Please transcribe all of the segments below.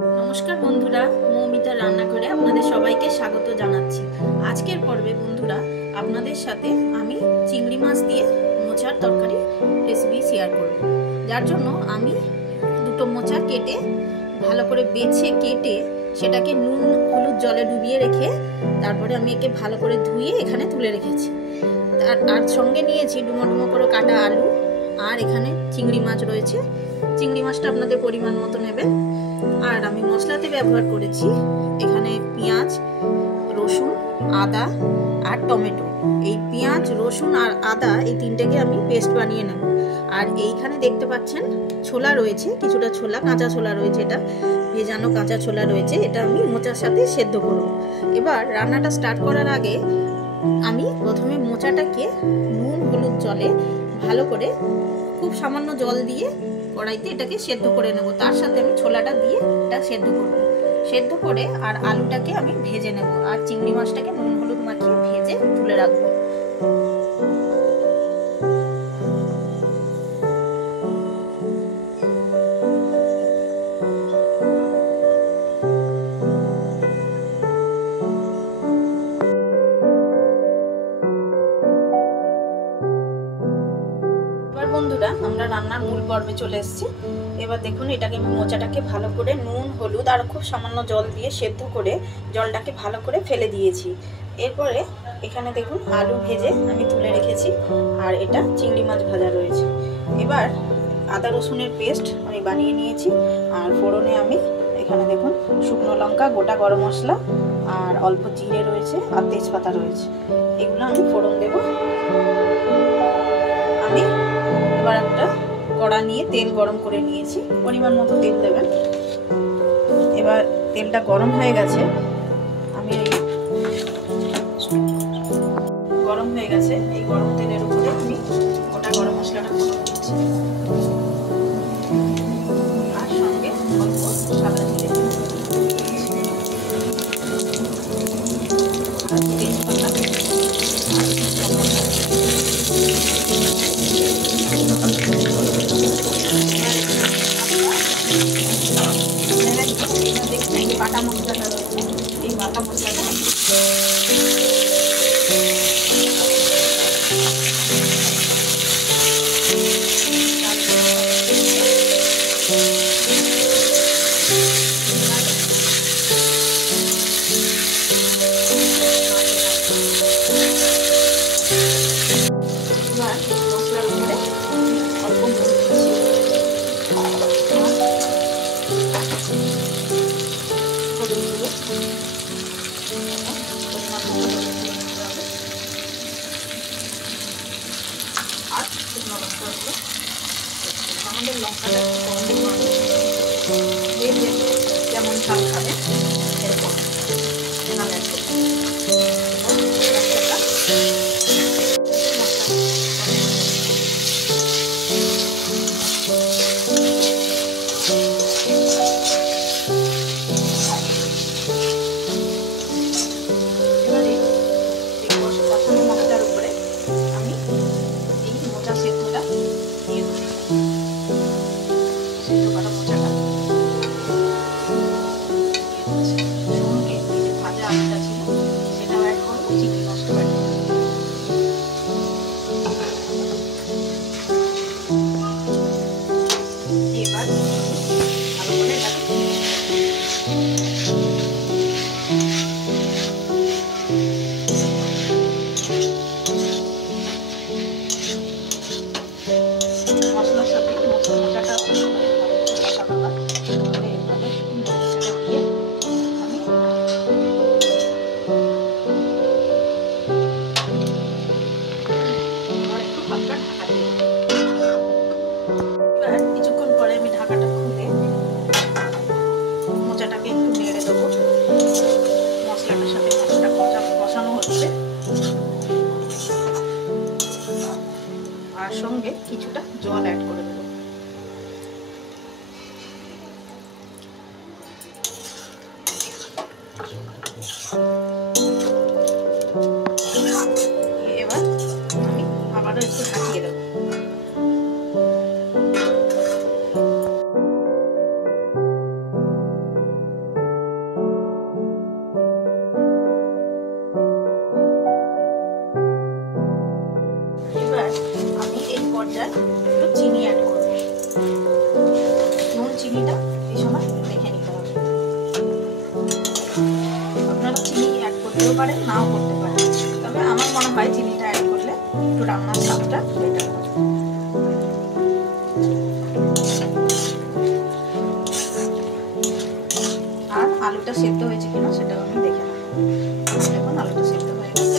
নমস্কার বন্ধুরা, মৌমিতার রান্নাঘরে আপনাদের সবাইকে স্বাগত জানাচ্ছি। আজকের পর্বে বন্ধুরা আপনাদের সাথে আমি চিংড়ি মাছ দিয়ে মোচার তরকারি রেসিপি শেয়ার করব। যার জন্য আমি দুটো মোচা কেটে ভালো করে বেছে কেটে সেটাকে নুন হলুদ জলে ডুবিয়ে রেখে তারপরে আমি একে ভালো করে ধুয়ে এখানে তুলে রেখেছি। আর সঙ্গে নিয়েছি ডুমো ডুমো করে কাটা আলু, আর এখানে চিংড়ি মাছ রয়েছে। চিংড়ি মাছটা আপনাদের পরিমাণ মতো নেবেন। আর আমি মশলাতে ব্যবহার করেছি এখানে পেঁয়াজ, রসুন, আদা আর টমেটো। এই পেঁয়াজ, রসুন আর আদা এই তিনটেকে আমি পেস্ট বানিয়ে নেব। আর এইখানে দেখতে পাচ্ছেন ছোলা রয়েছে, কিছুটা ছোলা, কাঁচা ছোলা রয়েছে, এটা ভেজানো কাঁচা ছোলা রয়েছে, এটা আমি মোচার সাথে সেদ্ধ করব। এবার রান্নাটা স্টার্ট করার আগে আমি প্রথমে মোচাটাকে নুন হলুদ জলে ভালো করে খুব সামান্য জল দিয়ে কড়াইতে এটাকে সেদ্ধ করে নেব। তার সাথে আমি ছোলাটা দিয়ে এটা সেদ্ধ করব। সেদ্ধ করে আর আলুটাকে আমি ভেজে নেব, আর চিংড়ি মাছটাকে নুন হলুদ মাখিয়ে ভেজে তুলে রাখবো। বন্ধুরা আমরা রান্নার মূল পর্বে চলে এসেছি। এবার দেখুন এটাকে আমি মোচাটাকে ভালো করে নুন হলুদ আর খুব সামান্য জল দিয়ে সেদ্ধ করে জলটাকে ভালো করে ফেলে দিয়েছি। এরপরে এখানে দেখুন আলু ভেজে আমি তুলে রেখেছি, আর এটা চিংড়ি মাছ ভাজা রয়েছে। এবার আদা রসুনের পেস্ট আমি বানিয়ে নিয়েছি, আর ফোড়নে আমি এখানে দেখুন শুকনো লঙ্কা, গোটা গরম মশলা আর অল্প জিরে রয়েছে আর তেজপাতা রয়েছে, এগুলো আমি ফোড়ন দেব। আমি এবার একটা কড়া নিয়ে তেল গরম করে নিয়েছি, পরিমাণ মতো তেল দেবেন। এবার তেলটা গরম হয়ে গেছে, আমি গরম হয়ে গেছে এই গরম তেলের উপরে আমি গোটা গরম মশলাটা ফোড়ন দিচ্ছি, আর সঙ্গে অল্প সাদা জিরে আর তেজপাতা বাটা মশলাটা রয়েছে, এই বাটা মশলাটা মশলার উপরে অল্প আর শুকনো লঙ্কাগুলো আমাদের লঙ্কাটা যেমন ঝাল খাবে এরকম ঝাল অ্যাড করতে আর সঙ্গে কিছুটা জল অ্যাড করে দেবো। এবার আমি আবারও একটু ঢাকিয়ে দেবো। করতেও পারেন, নাও করতে পারেন, তবে আমার মনে হয় চিনিটা অ্যাড করলে একটু রান্নার স্বাদটা বেটার হবে। আর আলুটা সেদ্ধ হয়েছে কিনা সেটাও আমি দেখে নেব। দেখুন আলুটা সেদ্ধ হয়ে গেছে।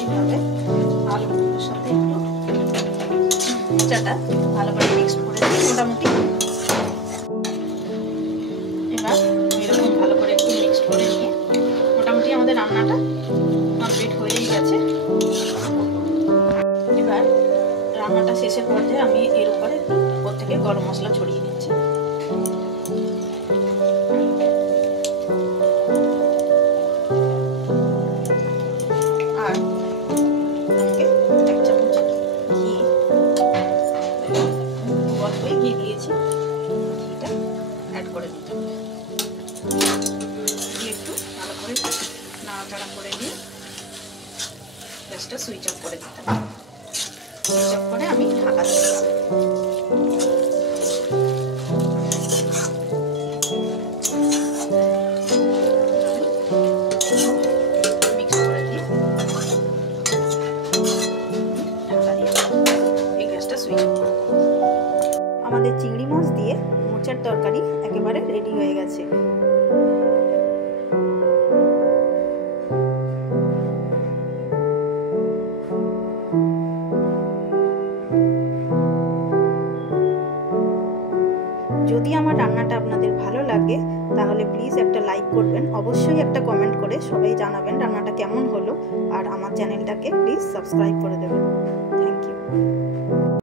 এইভাবে আলুর সাথে একটু মোচাটা ভালো করে মিক্সড করে দিই মোটামুটি। এবার এরকম ভালো করে একটু মিক্সড করে নিয়ে মোটামুটি আমাদের রান্নাটা কমপ্লিট হয়েই গেছে। এবার রান্নাটা শেষের পর্যায়ে আমি এর উপরে উপর থেকে গরম মশলা ছড়িয়ে দিচ্ছি। আর আমাকে 1 চামচ ঘি, অল্পই ঘি দিয়েছি, ঘিটা অ্যাড করে দিতে হবে। দিয়ে একটু ভালো করে নাড়াচাড়া করে দিয়ে গ্যাসটা সুইচ অফ করে দিতে হবে। সুইচ অফ করে আমি ঢাকা দিয়ে দেবো। মিক্স করে দিয়ে ঢাকা দিয়ে এই গ্যাসটা সুইচ অফ করে দেবো। আমাদের চিংড়ি মাছ দিয়ে মোচার তরকারি একেবারে রেডি হয়ে গেছে। যদি আমার রান্নাটা আপনাদের ভালো লাগে তাহলে প্লিজ একটা লাইক করবেন, অবশ্যই একটা কমেন্ট করে সবাই জানাবেন রান্নাটা কেমন হলো, আর আমার চ্যানেলটাকে প্লিজ সাবস্ক্রাইব করে দেবেন। Thank you.